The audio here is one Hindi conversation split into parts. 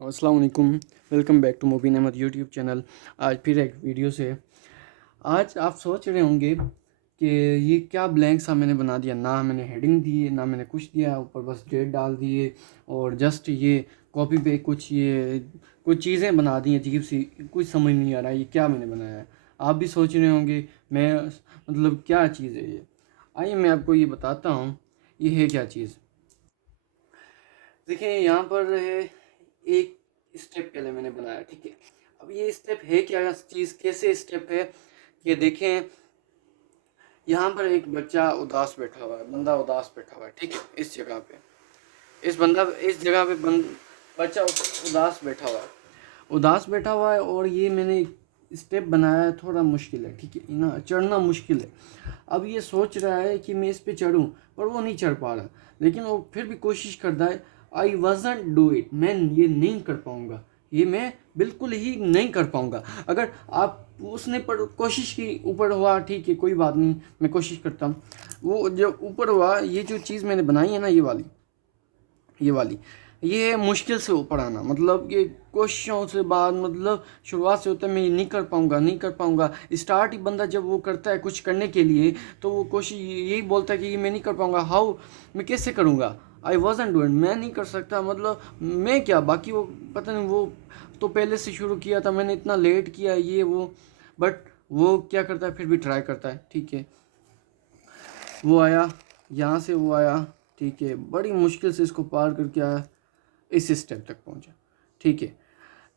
अस्सलाम वालेकुम। Welcome back to Mubeen Ahmed YouTube channel. आज फिर एक वीडियो से। आज आप सोच रहे होंगे कि ये क्या ब्लैंक सा मैंने बना दिया, ना मैंने हेडिंग दी है ना मैंने कुछ दिया, ऊपर बस डेट डाल दिए और जस्ट ये कॉपी पे कुछ चीज़ें बना दी हैं अजीब सी। कुछ समझ नहीं आ रहा है ये क्या मैंने बनाया है। आप भी सोच रहे होंगे मैं मतलब क्या चीज़ है ये। आइए मैं आपको ये बताता हूँ ये है क्या चीज़। देखिए यहाँ पर है एक स्टेप पहले मैंने बनाया, ठीक है। अब ये स्टेप है क्या चीज़, कैसे स्टेप है ये देखें। यहाँ पर एक बच्चा उदास बैठा हुआ है, बंदा उदास बैठा हुआ है, ठीक है। इस जगह पे इस जगह पे बच्चा उदास बैठा हुआ है, उदास बैठा हुआ है। और ये मैंने स्टेप बनाया है, थोड़ा मुश्किल है, ठीक है ना, चढ़ना मुश्किल है। अब ये सोच रहा है कि मैं इस पे चढ़ूं, पर वो नहीं चढ़ पा रहा, लेकिन वो फिर भी कोशिश करता है। आई वॉजंट डू इट, मैं ये नहीं कर पाऊंगा, ये मैं बिल्कुल ही नहीं कर पाऊंगा। अगर आप उसने पर कोशिश की, ऊपर हुआ, ठीक है कोई बात नहीं, मैं कोशिश करता हूँ। वो जब ऊपर हुआ, ये जो चीज़ मैंने बनाई है ना, ये वाली ये मुश्किल से ऊपर आना, मतलब ये कोशिशों से बाद, मतलब शुरुआत से होता है मैं ये नहीं कर पाऊंगा। स्टार्ट ही बंदा जब वो करता है कुछ करने के लिए, तो वो कोशिश यही बोलता है कि ये मैं नहीं कर पाऊंगा। हाउ, मैं कैसे करूंगा। आई वॉजंट डूइंग, मैं नहीं कर सकता, मतलब मैं क्या, बाकी वो पता नहीं, वो तो पहले से शुरू किया था, मैंने इतना लेट किया ये वो। बट वो क्या करता है, फिर भी ट्राई करता है, ठीक है। वो आया, यहाँ से वो आया, ठीक है, बड़ी मुश्किल से इसको पार करके आया, इस स्टेप तक पहुंचा, ठीक है।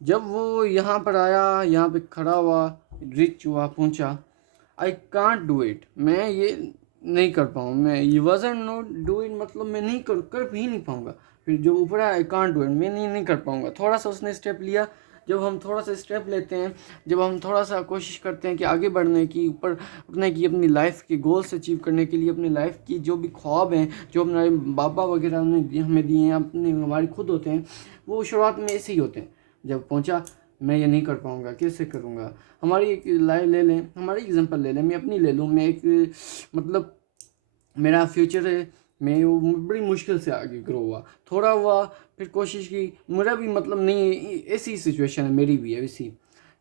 जब वो यहाँ पर आया, यहाँ पे खड़ा हुआ, रिच हुआ, पहुंचा। आई कांट डू इट, मैं ये नहीं कर पाऊँ, मैं ये वजन नॉट डू इट, मतलब मैं नहीं कर भी नहीं पाऊँगा। फिर जो ऊपर आया, आई कांट डू इट, मैं नहीं कर पाऊँगा। थोड़ा सा उसने स्टेप लिया। जब हम थोड़ा सा स्टेप लेते हैं, जब हम थोड़ा सा कोशिश करते हैं कि आगे बढ़ने की, ऊपर उठने की, अपनी लाइफ के गोल्स अचीव करने के लिए, अपनी लाइफ की जो भी ख्वाब हैं, जो हमारे बाबा वगैरह ने हमें दिए हैं, अपने हमारे खुद होते हैं, वो शुरुआत में ऐसे ही होते हैं। जब पहुंचा, मैं ये नहीं कर पाऊंगा, कैसे करूंगा। हमारी एक लाइफ ले लें, हमारी एग्जांपल ले लें, मैं अपनी ले लूँ। मैं एक मतलब मेरा फ्यूचर है, मैं वो बड़ी मुश्किल से आगे ग्रो हुआ, थोड़ा हुआ, फिर कोशिश की, मेरा भी मतलब नहीं, ऐसी सिचुएशन है मेरी भी ऐसी,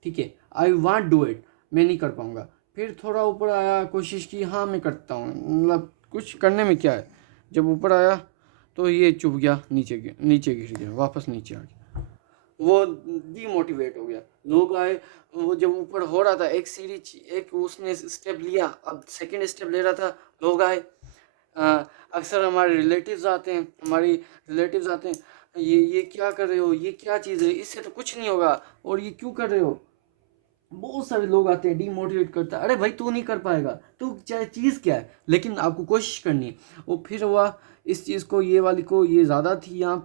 ठीक है। आई वांट डू इट, मैं नहीं कर पाऊंगा। फिर थोड़ा ऊपर आया, कोशिश की, हाँ मैं करता हूँ, मतलब कुछ करने में क्या है। जब ऊपर आया तो ये चुप गया, नीचे गिर गया, वापस नीचे आ गया। वो डीमोटिवेट हो गया। लोग आए, वो जब ऊपर हो रहा था, एक उसने स्टेप लिया, अब सेकंड स्टेप ले रहा था, लोग आए। अक्सर हमारे रिलेटिव्स आते हैं, ये क्या कर रहे हो, ये क्या चीज़ है, इससे तो कुछ नहीं होगा, और ये क्यों कर रहे हो। बहुत सारे लोग आते हैं, डीमोटिवेट करता है, अरे भाई तू नहीं कर पाएगा, तू चाहे चीज़ क्या है, लेकिन आपको कोशिश करनी है। वो फिर हुआ, इस चीज़ को, ये वाली को, ये ज़्यादा थी यहाँ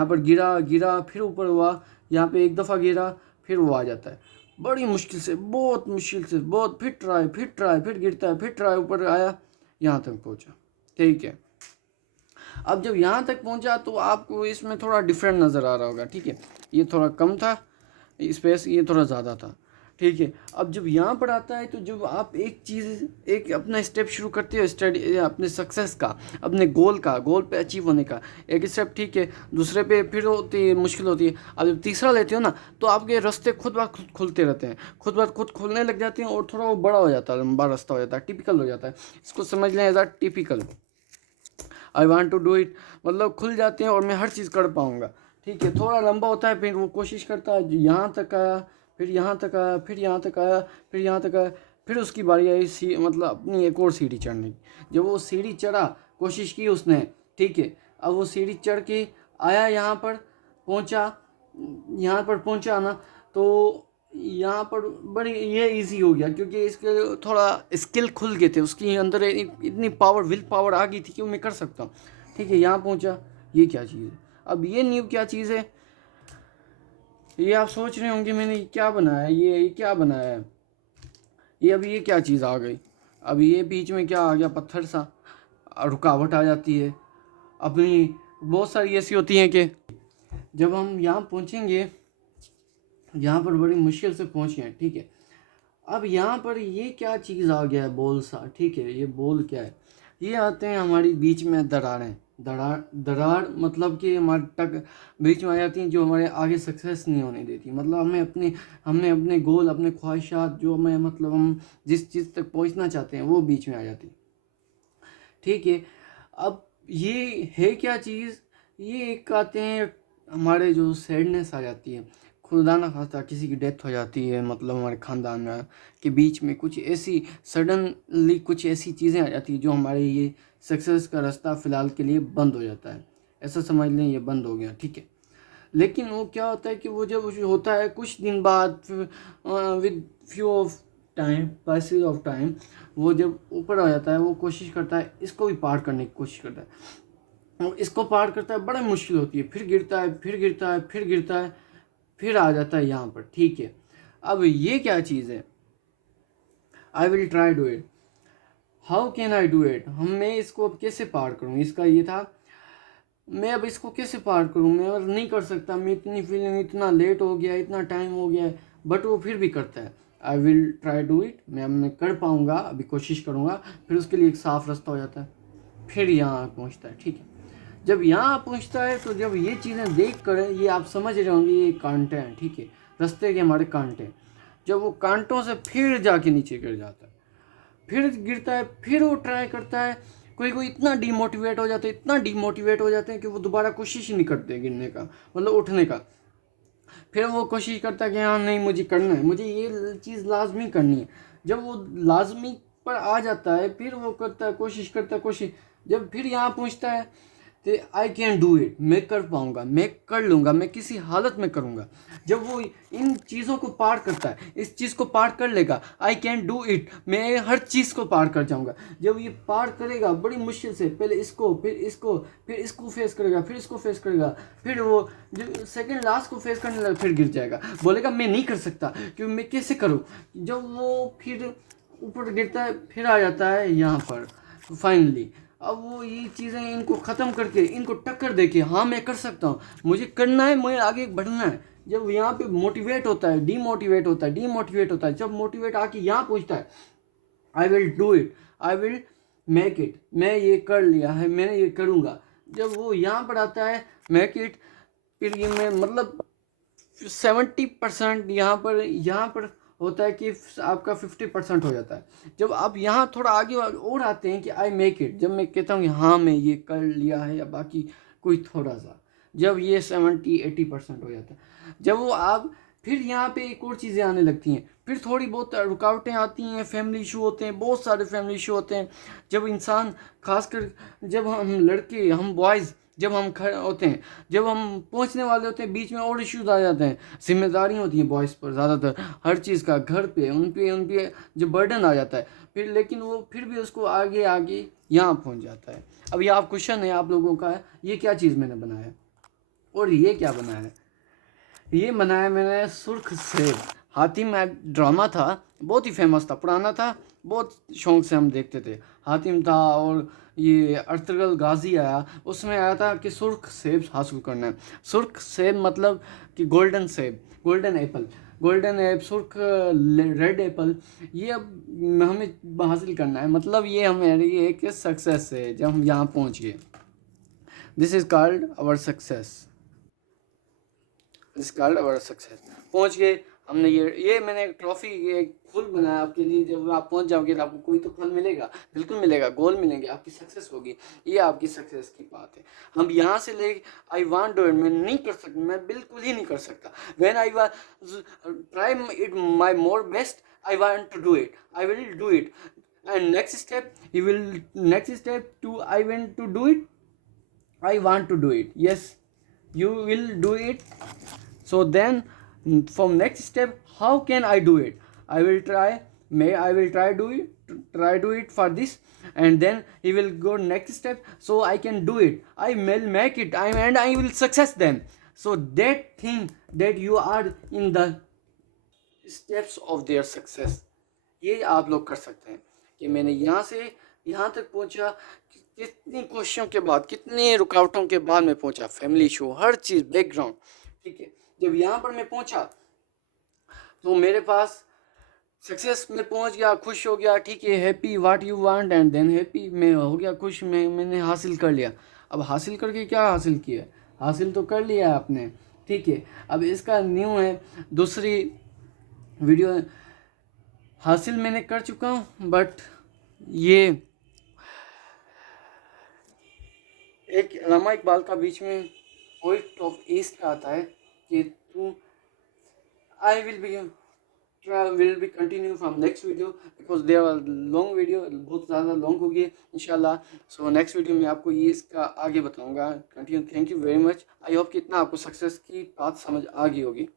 पर गिरा गिरा, फिर ऊपर हुआ, यहाँ पे एक दफ़ा गिरा, फिर वो आ जाता है। बड़ी मुश्किल से, बहुत मुश्किल से, बहुत, फिर गिरता है, फिर ट्राई, ऊपर आया, यहाँ तक पहुँचा, ठीक है। अब जब यहाँ तक पहुँचा तो आपको इसमें थोड़ा डिफरेंट नज़र आ रहा होगा, ठीक है। ये थोड़ा कम था स्पेस, ये थोड़ा ज़्यादा था, ठीक है। अब जब यहाँ पर आता है, तो जब आप एक अपना स्टेप शुरू करते हो, स्टडी अपने सक्सेस का, अपने गोल पे अचीव होने का, एक स्टेप, ठीक है। दूसरे पे फिर होती है, मुश्किल होती है। अब जब तीसरा लेते हो ना, तो आपके रास्ते खुद ब खुद खुलते रहते हैं, खुद ब खुद खुलने लग जाते हैं, और थोड़ा वो बड़ा हो जाता है, लंबा रास्ता हो जाता है, टिपिकल हो जाता है। इसको समझ लें as a typical. I want to do it, मतलब खुल जाते हैं और मैं हर चीज़ कर पाऊँगा, ठीक है। थोड़ा लंबा होता है, फिर वो कोशिश करता है, यहाँ तक आया, फिर यहाँ तक आया, फिर यहाँ तक आया, फिर यहाँ तक आया, फिर उसकी बारी आई मतलब अपनी एक और सीढ़ी चढ़ने की। जब वो सीढ़ी चढ़ा, कोशिश की उसने, ठीक है। अब वो सीढ़ी चढ़ के आया, पहुँचा यहाँ पर पहुँचा ना, तो यहाँ पर बड़ी ये इजी हो गया, क्योंकि इसके थोड़ा स्किल खुल गए थे, उसके अंदर इतनी पावर, विल पावर आ गई थी कि वो मैं कर सकता हूँ, ठीक है। यहाँ पहुँचा, ये क्या चीज़ है। अब ये न्यू क्या चीज़ है, ये आप सोच रहे होंगे मैंने क्या बनाया, ये क्या बनाया है, ये अभी ये क्या चीज़ आ गई। अब ये बीच में क्या आ गया, पत्थर सा, रुकावट आ जाती है अपनी। बहुत सारी ऐसी होती हैं कि जब हम यहाँ पहुँचेंगे, यहाँ पर बड़ी मुश्किल से पहुँचे हैं, ठीक है। अब यहाँ पर ये क्या चीज़ आ गया है, बॉल सा, ठीक है। ये बॉल क्या है, ये आते हैं हमारी बीच में दरारें, दरार दरार मतलब कि हमारे तक बीच में आ जाती हैं, जो हमारे आगे सक्सेस नहीं होने देती। मतलब हमने अपने गोल, अपने ख्वाहिशात, जो हमें मतलब हम जिस चीज़ तक पहुंचना चाहते हैं वो बीच में आ जाती। ठीक है। अब ये है क्या चीज़, ये एक आते हैं हमारे जो सैडनेस आ जाती है, खुदा ना खास्ता किसी की डेथ हो जाती है, मतलब हमारे ख़ानदान में के बीच में कुछ ऐसी सडनली कुछ ऐसी चीज़ें आ जाती है जो हमारे ये सक्सेस का रास्ता फ़िलहाल के लिए बंद हो जाता है। ऐसा समझ लें ये बंद हो गया, ठीक है। लेकिन वो क्या होता है कि वो जब होता है कुछ दिन बाद, with few of time, passage of time, वो जब ऊपर आ जाता है वो कोशिश करता है इसको भी पार करने की कोशिश करता है, और इसको पार करता है, बड़ा मुश्किल होती है, फिर गिरता है, फिर गिरता है, फिर गिरता है, फिर आ जाता है यहाँ पर, ठीक है। अब ये क्या चीज़ है, I will try do it, how can I do it, मैं इसको अब कैसे पार करूँ, इसका ये था मैं अब इसको कैसे पार करूँ, मैं और नहीं कर सकता, मैं इतनी फीलिंग, इतना लेट हो गया, इतना टाइम हो गया है, बट वो फिर भी करता है। I will try do it, मैं कर पाऊँगा, अभी कोशिश करूँगा, फिर उसके लिए एक साफ रास्ता हो जाता है, फिर यहाँ पहुँचता है, ठीक है। जब यहाँ पहुँचता है तो जब ये चीज़ें देख कर, ये आप समझ रहे होंगे ये कांटे हैं, ठीक है, रास्ते के हमारे कांटे, जब वो कांटों से फिर जाके नीचे गिर जाता है, फिर गिरता है, फिर वो ट्राई करता है, कोई कोई इतना डीमोटिवेट हो जाते हैं, इतना डीमोटिवेट हो जाते हैं कि वो दोबारा कोशिश ही नहीं करते गिरने का, मतलब उठने का। फिर वो कोशिश करता है कि हाँ नहीं मुझे करना है, मुझे ये चीज़ लाजमी करनी है। जब वो लाजमी पर आ जाता है फिर वो करता है, कोशिश करता है, कोशिश, जब फिर यहाँ पहुँचता है तो आई कैन डू इट, मैं कर पाऊँगा, मैं कर लूँगा, मैं किसी हालत में करूँगा। जब वो इन चीज़ों को पार करता है, इस चीज़ को पार कर लेगा, आई कैन डू इट, मैं हर चीज़ को पार कर जाऊँगा। जब ये पार करेगा बड़ी मुश्किल से, पहले इसको, फिर इसको फेस करेगा, फिर इसको फेस करेगा, फिर वो जो सेकंड लास्ट को फेस करने लगा, फिर गिर जाएगा, बोलेगा मैं नहीं कर सकता, क्योंकि मैं कैसे करूँ। जब वो फिर ऊपर गिरता है, फिर आ जाता है यहाँ पर फाइनली। अब वो ये चीज़ें इनको ख़त्म करके, इनको टक्कर देके, हाँ मैं कर सकता हूँ, मुझे करना है, मुझे आगे बढ़ना है। जब यहाँ पे मोटिवेट होता है, डीमोटिवेट होता है, डीमोटिवेट होता है, जब मोटिवेट आके यहाँ पहुँचता है, आई will do it, I will make it, मैं ये कर लिया है, मैं ये करूँगा। जब वो यहाँ पर आता है मेक इट, फिर ये मैं मतलब 70% यहाँ पर होता है कि आपका 50% हो जाता है। जब आप यहाँ थोड़ा आगे और आते हैं कि आई मेक इट, जब मैं कहता हूँ कि हाँ मैं ये कर लिया है, या बाकी कोई थोड़ा सा, जब ये 70-80% हो जाता है, जब वो आप फिर यहाँ पे एक और चीज़ें आने लगती हैं, फिर थोड़ी बहुत रुकावटें आती हैं, फैमिली इशू होते हैं, बहुत सारे फैमिली इशू होते हैं। जब इंसान, खासकर जब हम लड़के, हम बॉयज़, जब हम खड़े होते हैं, जब हम पहुंचने वाले होते हैं, बीच में और इश्यूज आ जाते हैं, जिम्मेदारी होती है बॉयज़ पर ज़्यादातर, हर चीज़ का, घर पे उन पे जो बर्डन आ जाता है, फिर लेकिन वो फिर भी उसको आगे आगे यहाँ पहुंच जाता है। अब ये आप क्वेश्चन है आप लोगों का, ये क्या चीज़ मैंने बनाया, और ये क्या बनाया है, ये बनाया मैंने सुर्ख सेब। हातिम एक ड्रामा था, बहुत ही फेमस था, पुराना था, बहुत शौक से हम देखते थे। हातिम था और ये अर्तुगरुल गाजी आया, उसमें आया था कि सुर्ख सेब हासिल करना है। सुर्ख सेब मतलब कि गोल्डन सेब, गोल्डन एप्पल, गोल्डन एप, सुर्ख रेड एप्पल, ये अब हमें हासिल करना है। मतलब ये हमारी एक सक्सेस है जब हम यहाँ पहुँच गए। This is called our success, this called our success. पहुंच गए हमने, ये मैंने एक ट्रॉफी, ये एक फूल बनाया आपके लिए। जब आप पहुंच जाओगे तो आपको कोई तो फल मिलेगा, बिल्कुल मिलेगा, गोल मिलेंगे, आपकी सक्सेस होगी। ये आपकी सक्सेस की बात है। हम यहाँ से ले, आई वांट डू इट, मैं नहीं कर सकता, मैं बिल्कुल ही नहीं कर सकता। When I was try it my more best, I want to do it, I will do it, and next step, he will, next step to, I want to do it, I want to do it. Yes, you will do it. So then, from next step, how can I do it? I will try. I will try do it for this, and then he will go next step. So I can do it. I will make it. And I will success them. So that thing that you are in the steps of their success, ये आप लोग कर सकते हैं कि मैंने यहाँ से यहाँ तक पहुँचा, कितनी कोशिशों के बाद, कितनी रुकावटों के बाद मैं पहुँचा, फैमिली इशू, हर चीज़, बैकग्राउंड, ठीक है। जब यहाँ पर मैं पहुँचा तो मेरे पास सक्सेस में पहुँच गया, खुश हो गया, ठीक है, happy, what you want, and than happy, मैं हो गया खुश, मैंने हासिल कर लिया। अब हासिल करके क्या हासिल किया, हासिल तो कर लिया आपने, ठीक है। अब इसका न्यू है दूसरी वीडियो, हासिल मैंने कर चुका हूँ, बट ये एक अल्लामा इकबाल का बीच में पोइट ऑफ ईस्ट का आता है कि तू I will be continue from next video because they are long video, बहुत ज़्यादा लॉन्ग होगी इंशाल्लाह। सो नेक्स्ट वीडियो में आपको ये इसका आगे बताऊंगा continue. Thank you very much. I hope कि इतना आपको सक्सेस की बात समझ आ गई होगी।